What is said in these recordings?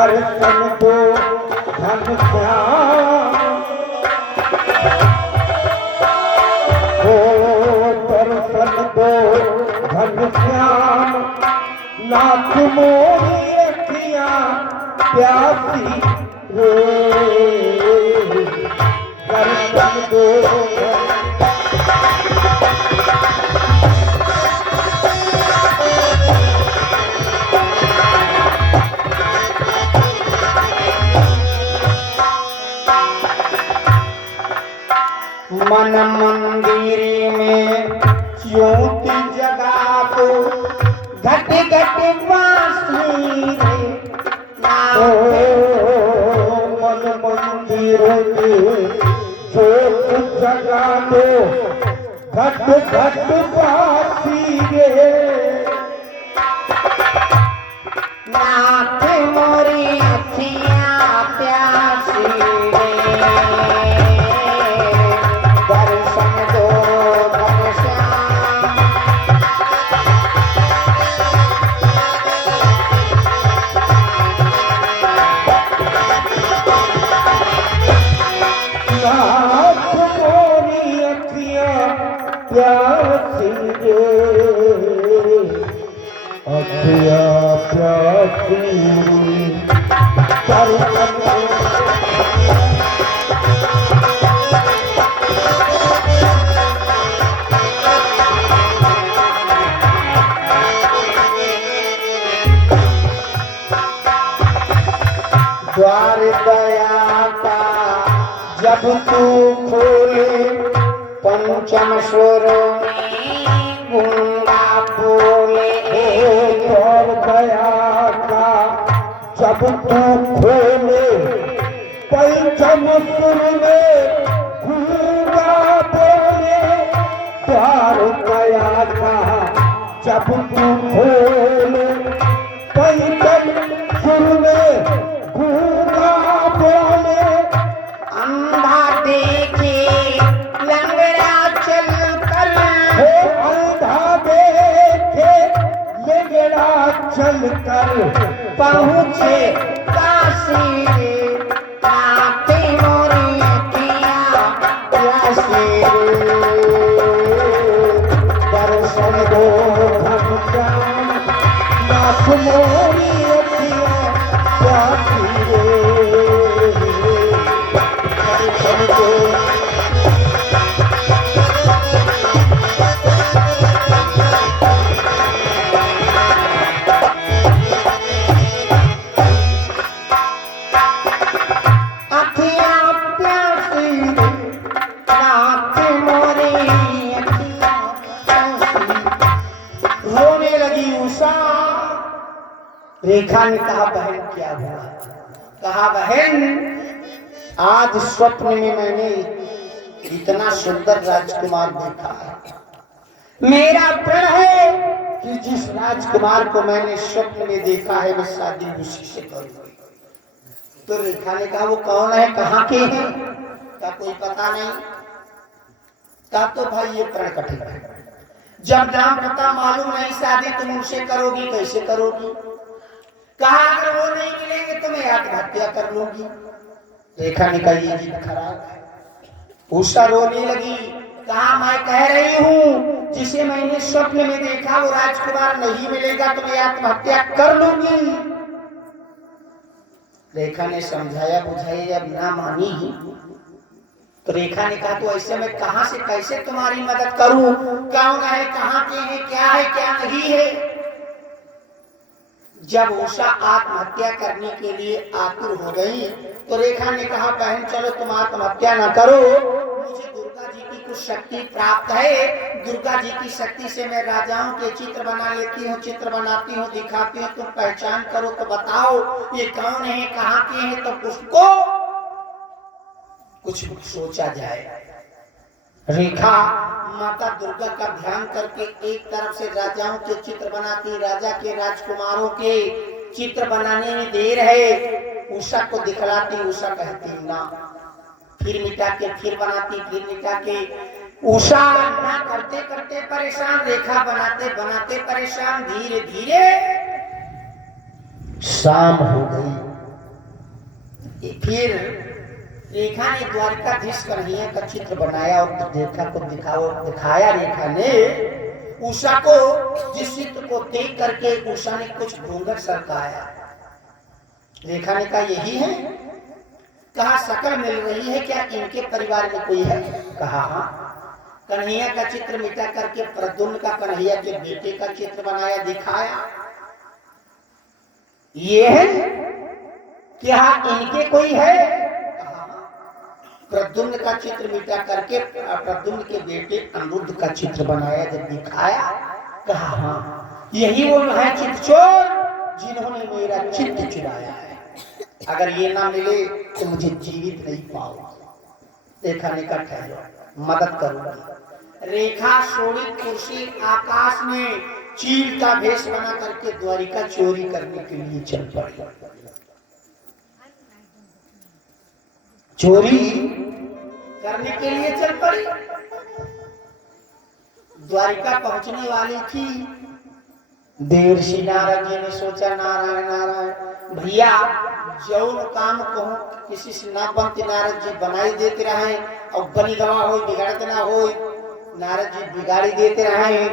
दर्शन दो घनश्याम हो दर्शन दो घनश्याम नाथ मोरी अखियां प्यासी रे दर्शन दो मन मंदिर में ज्योति जगा दो घट घट वासी मन मंदिर में ज्योति जगा दो घट घट वासी रे नाथ मोरी अखियां प्यासी रे दर्शन दो घनश्याम नाथ मोरी अखियां प्यासी रे अखियां प्यासी दर्शन द्वार दया का जब तू खोले पंचम स्वर गूंगा बोले द्वार दया का जब तू खोले पंचम स्वर में गूंगा बोले द्वार दया का जब तू खोले पंचम स्वर में गूंगा बोले अंधा देखे लंगड़ा चल कर हो अंधा देखे लंगड़ा चल कर पहुँचे काशी रे नाथ मोरी अखियां प्यासी रे दर्शन दो घनश्याम नाथ मोरी अखियां प्यासी रे दर्शन दो अखियां प्यासी रे नाथ मोरी अखियां प्यासी रोने लगी उषा रेखा ने कहा बहन क्या हुआ कहा बहन आज स्वप्न में मैंने इतना सुंदर राजकुमार देखा है मेरा प्रण है कि जिस राजकुमार को मैंने स्वप्न में देखा है मैं शादी उसी से करूंगी तो रेखा ने कहा वो कौन है कहाँ के हैं क्या कोई पता नहीं तब तो भाई ये प्रण कठिन है जब नाम पता मालूम नहीं शादी तुम उनसे करोगी कैसे करोगी कहा अगर वो नहीं मिलेंगे तो मैं आत्महत्या कर लूंगी रेखा ने कहा ये जीत खराब है उषा रोने लगी कहा मैं कह रही हूँ जिसे मैंने स्वप्न में देखा वो राजकुमार नहीं मिलेगा तो मैं आत्महत्या कर लूंगी रेखा ने समझाया बुझाया जब ना मानी तो रेखा ने कहा तो ऐसे मैं कहां से कैसे तुम्हारी मदद करूं कौन है कहां के हैं क्या नहीं है जब उषा आत्महत्या करने के लिए आतुर हो गई तो रेखा ने कहा बहन चलो तुम आत्महत्या न करो मुझे दुर्गा जी की कुछ शक्ति प्राप्त है दुर्गा जी की शक्ति से मैं राजाओं के चित्र बना लेती हूँ चित्र बनाती हूँ दिखाती हूँ तुम पहचान करो तो बताओ ये कौन है कहाँ के हैं तो उसको कुछ सोचा जाए रेखा माता दुर्गा का ध्यान करके एक तरफ से राजाओं के चित्र बनाती राजा के राजकुमारों के चित्र बनाने में देर है उषा को दिखलाती उषा कहती ना फिर मिटा के फिर बनाती फिर मिटा के उषा ना करते करते परेशान रेखा बनाते बनाते परेशान धीरे धीरे शाम हो गई फिर रेखा ने द्वारिकाधीश कन्हैया का चित्र बनाया और रेखा को दिखाया। रेखा ने उषा को, जिस चित्र को देख करके उषा ने कुछ घूंघट सरकाया। रेखा ने कहा यही है? कहा शकल मिल रही है, क्या इनके परिवार में कोई है? कहा हाँ। कन्हैया का चित्र मिटा करके प्रद्युम्न का कन्हैया के बेटे का चित्र बनाया, दिखाया। ये है? क्या इनके कोई है? प्रद्युम्न का चित्र मिटा करके प्रद्युम्न के बेटे अनिरुद्ध का चित्र बनाया, जब दिखाया कहा हाँ यही वो है चित्रचोर जिन्होंने मेरा चित्र चुराया है। अगर ये ना मिले तो मुझे जीवित नहीं पाओ। रेखा ने कहा ठहरो, मदद करूंगी। रेखा सोनी कुर्सी आकाश में चील का भेष बना करके द्वारिका चोरी करने के लिए चल पड़ी। चोरी करने के लिए चल पड़ी। द्वारिका पहुंचने वाली थी। देवर्षि नारद जी ने सोचा नारायण नारायण भैया जौन काम कहूं किसी से ना बनते, नारद जी बनाई देते रहे और बनी गवा हो बिगाड़ते ना हो, नारद जी बिगाड़ी देते रहे।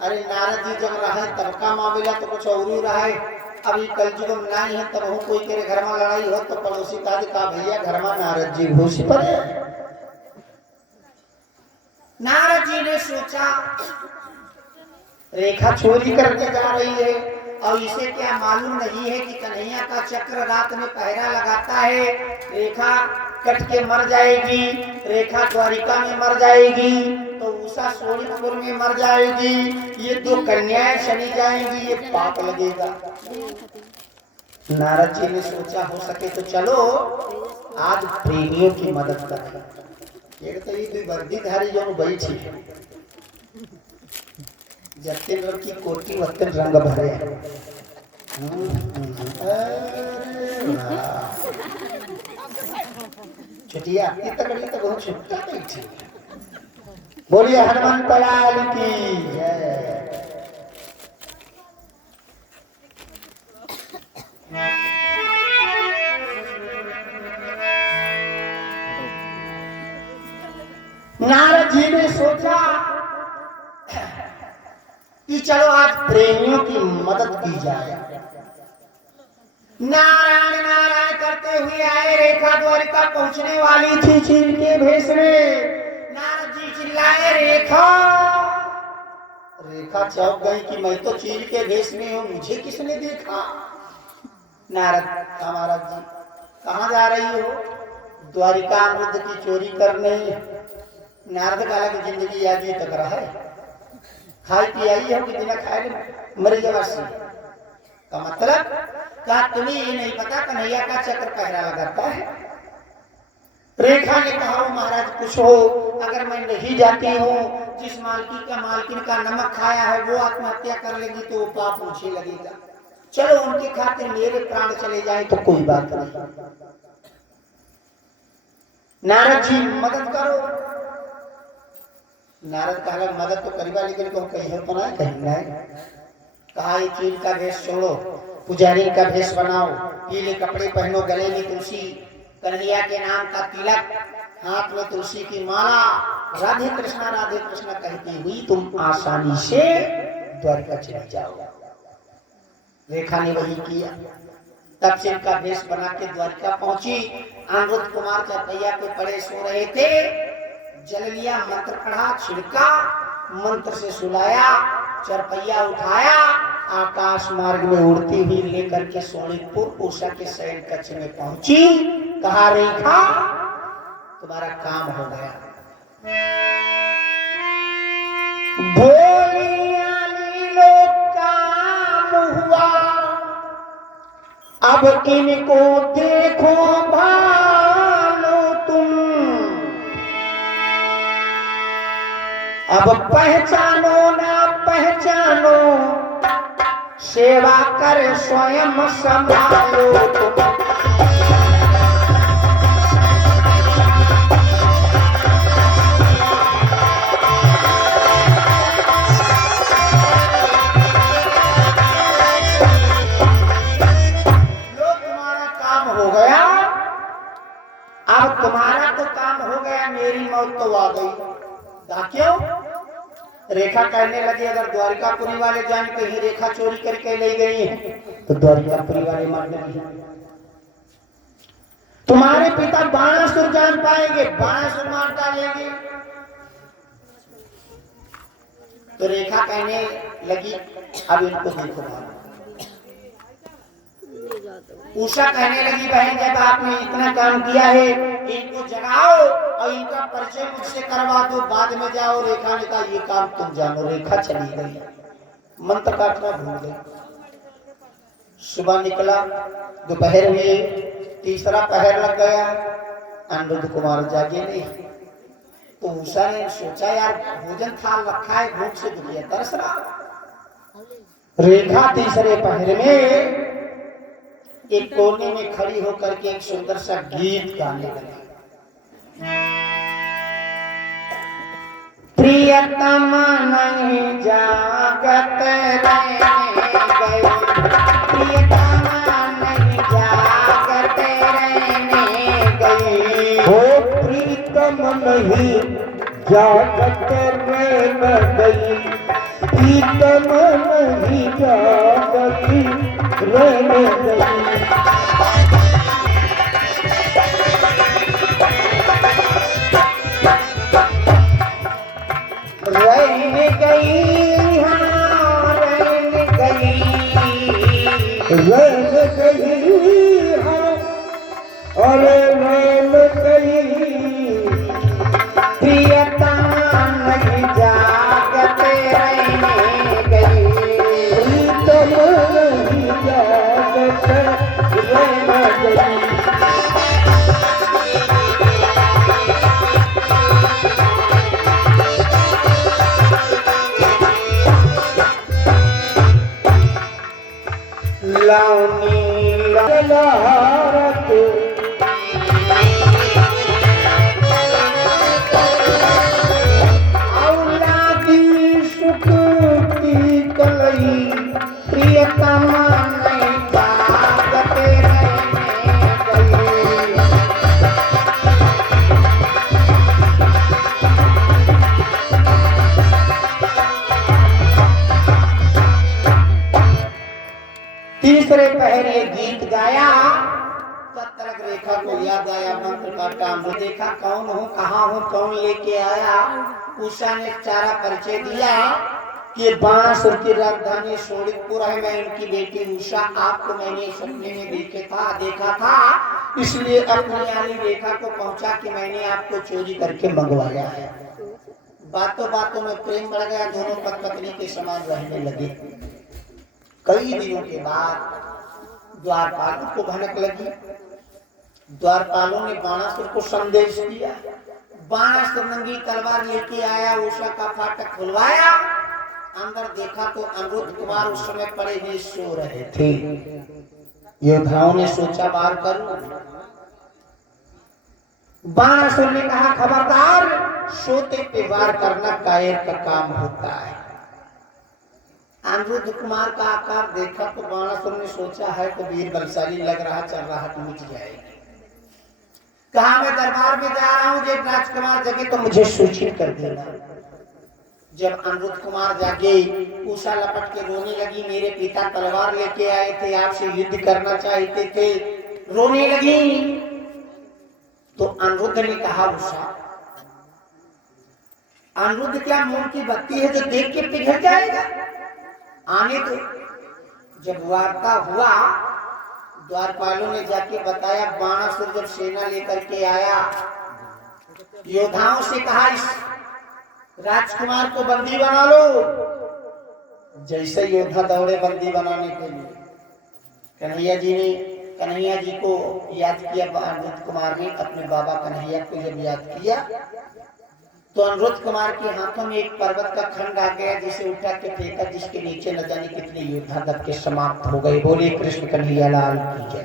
अरे नारद जी जब रहे तब का मामला तो कुछ और ही रहा है। अभी कलयुग में नहीं है, तब कोई तेरे घर में लड़ाई हो तो पड़ोसी का भैया घर में नारद जी घुस पड़े। नारद जी ने सोचा रेखा चोरी करके जा रही है और इसे क्या मालूम नहीं है कि कन्हैया का चक्र रात में पहरा लगाता है। रेखा कट के मर जाएगी, रेखा द्वारिका में मर जाएगी तो उषा सोनीपुर में मर जाएगी। ये दो कन्याएं चली जाएंगी, ये पाप लगेगा। नारद जी ने सोचा हो सके तो चलो आज प्रेमियों की मदद करें। एक तो ये वर्दीधारी जो बैठी है, जत्ते की कोटी वत्ते रंग भरे। छुटिया आती तकड़ी तो बहुत छुट्टा बैठी। बोलिए हनुमान लाल की जय। नारद जी ने सोचा कि चलो आज प्रेमियों की मदद की जाए। नारायण नारायण करते हुए आए। रेखा द्वारिका पहुंचने वाली थी चील के भेष में। नारद जी चिल्लाए रेखा। रेखा चौंक गई कि मैं तो चील के भेष में हूँ, मुझे किसने देखा? नारद महाराज जी कहाँ जा रही हो? द्वारिका अनिरुद्ध की चोरी करने। नारद काला की जिंदगी याद तक रहा है, खाई पी आई हो कि बिना खाए मर जावासी का मतलब क्या तुम्हें ये नहीं पता कन्हैया का चक्र पहरा लगाता है? रेखा ने कहा महाराज कुछ हो, अगर मैं नहीं जाती हूँ, जिस मालकिन का नमक खाया है वो आत्महत्या कर लेगी तो वो पाप मुझे लगेगा। चलो उनके खातिर मेरे प्राण चले जाए तो कोई बात नहीं। नारद जी मदद करो। नारद कहा मदद तो करीबा लेकिन कहीं तो ना कहीं नहीं। कहा ये चील का भेष छोड़ो, पुजारी का भेष बनाओ, पीले कपड़े पहनो, गले में तुलसी, कन्हैया के नाम का तिलक, हाथ में तुलसी की माला, राधे कृष्णा कहती हुई तुम आसानी से द्वारिका चले जाओ। रेखा ने वही किया। तब से इनका भेष बना के द्वारिका पहुंची। अनिरुद्ध कुमार चरपैया पे पड़े सो रहे थे। जल लिया, मंत्र पढ़ा, छिड़का, मंत्र से सुलाया, चरपैया उठाया, आकाश मार्ग में उड़ती हुई लेकर के सोनीपुर उषा के शयन कक्ष में पहुंची। कहा रेखा तुम्हारा काम हो गया। भोलियानी लोग काम हुआ, अब इनको देखो भालो तुम, अब पहचानो ना पहचानो, सेवा कर स्वयं संभालो तुम। लो तुम्हारा काम हो गया, मौत तो आ गई। क्यों? रेखा कहने लगी अगर द्वारिकापुरी वाले जान कहीं रेखा चोरी करके ले गई है तो द्वारिकापुरी वाले मार देंगे। तुम्हारे पिता बाणासुर जान पाएंगे, बाणासुर मार डालेंगे। तो रेखा कहने लगी अब इनको देखो। उषा कहने लगी बहन जब आपने इतना काम किया है इनको जगाओ और इनका परिचय मुझसे करवा दो, बाद में जाओ। रेखा ने कहा ये काम तुम जानो। रेखा चली गई, मंत्र काटना भूल गई। सुबह निकला, दोपहर हुई, तीसरा पहर लग गया, अनिरुद्ध कुमार जागे नहीं। तो उषा ने सोचा यार भोजन थाल रखा है, भूख से दुनिया तरस रहा। रेखा तीसरे पहर में एक कोने में खड़ी होकर के एक सुंदर सा गीत गाने लगी। प्रियतम नहीं जागत रहने गई, प्रियतम नहीं जागत रहने गई। हो प्रीतम नहीं जागत रहने गई, प्रीतम नहीं जागत रहने गई। रहने गई, हाँ रहने गई, रहने गई हाँ, अरे रहने गई। प्रियतम नहीं जागत रहने गई, प्रीतम नहीं जागत रहने गई। लाउनी लहरत औलादी सुख की कलई, प्रियतम नहीं जागत रहने गई। तीसरे पहर ये गीत गाया, तब तक रेखा को याद आया मंत्र का काम। देखा कौन हूँ, कहाँ हूँ, कौन लेके आया। उषा ने सारा परिचय दिया कि बाणासुर की राजधानी शोणितपुर है, मैं इनकी बेटी उषा, आपको मैंने सपने में देखा था, इसलिए अपनी वाली रेखा को पहुंचा कि मैंने आपको चोरी करके मंगवाया है। बातों बातों में प्रेम बढ़ गया, दोनों पति पत्नी के समान रहने लगे। कई दिनों के बाद द्वारपालों को भनक लगी। द्वारपालों ने बाणासुर को संदेश दिया। बाणासुर नंगी तलवार लेके आया, उषा का फाटक खुलवाया, अंदर देखा तो अनिरुद्ध कुमार उस समय पड़े हुए सो रहे थे। योद्धाओं ने सोचा वार करूं। बाणासुर ने कहा खबरदार, सोते पे वार करना कायर का काम होता है। अनिरुद्ध कुमार का आकार देखा तो बाणासुर ने सोचा है तो वीर बलशाली लग रहा, चल रहा टूट जाएगी। कहा मैं दरबार में जा रहा हूँ, जब राजकुमार जगे तो मुझे सूचित कर देना। जब अनिरुद्ध कुमार जागे, उषा लपट के रोने लगी, मेरे पिता तलवार लेके आए थे, आपसे युद्ध करना चाहते थे, रोने लगी। तो अनिरुद्ध ने कहा उषा, अनिरुद्ध क्या मोम की बत्ती है जो देख के पिघल जाएगा, आने दो। जब वार्ता हुआ, द्वारपालों ने जाके बताया, बाणासुर जब सेना लेकर के आया, योद्धाओं से कहा इस राजकुमार को बंदी बना लो। जैसे योद्धा दौड़े बंदी बनाने के लिए, कन्हैया जी को याद किया। अनिरुद्ध कुमार ने अपने बाबा कन्हैया को जब याद किया तो अनिरुद्ध कुमार के हाथों में एक पर्वत का खंड आ गया, जिसे उठा के फेंका, जिसके नीचे न जाने कितने योद्धा दब के समाप्त हो गए। बोले कृष्ण कन्हैया लाल की जय।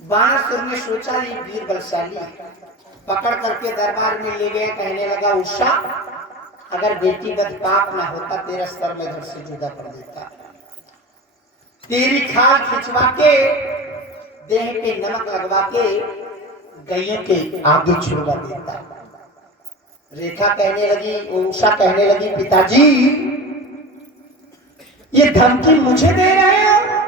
बाणासुर ने सोचा ये वीर बलशाली, पकड़ करके दरबार में ले गया। कहने लगा उषा, अगर बेटी बद पाप ना होता तेरा सर में धड़ से जुदा कर देता, तेरी खाल खिंचवा के, देह पे नमक लगवा के, कहिए के आगे छुड़वा देता। रेखा कहने लगी, उषा कहने लगी, पिताजी ये धमकी मुझे दे रहे हो?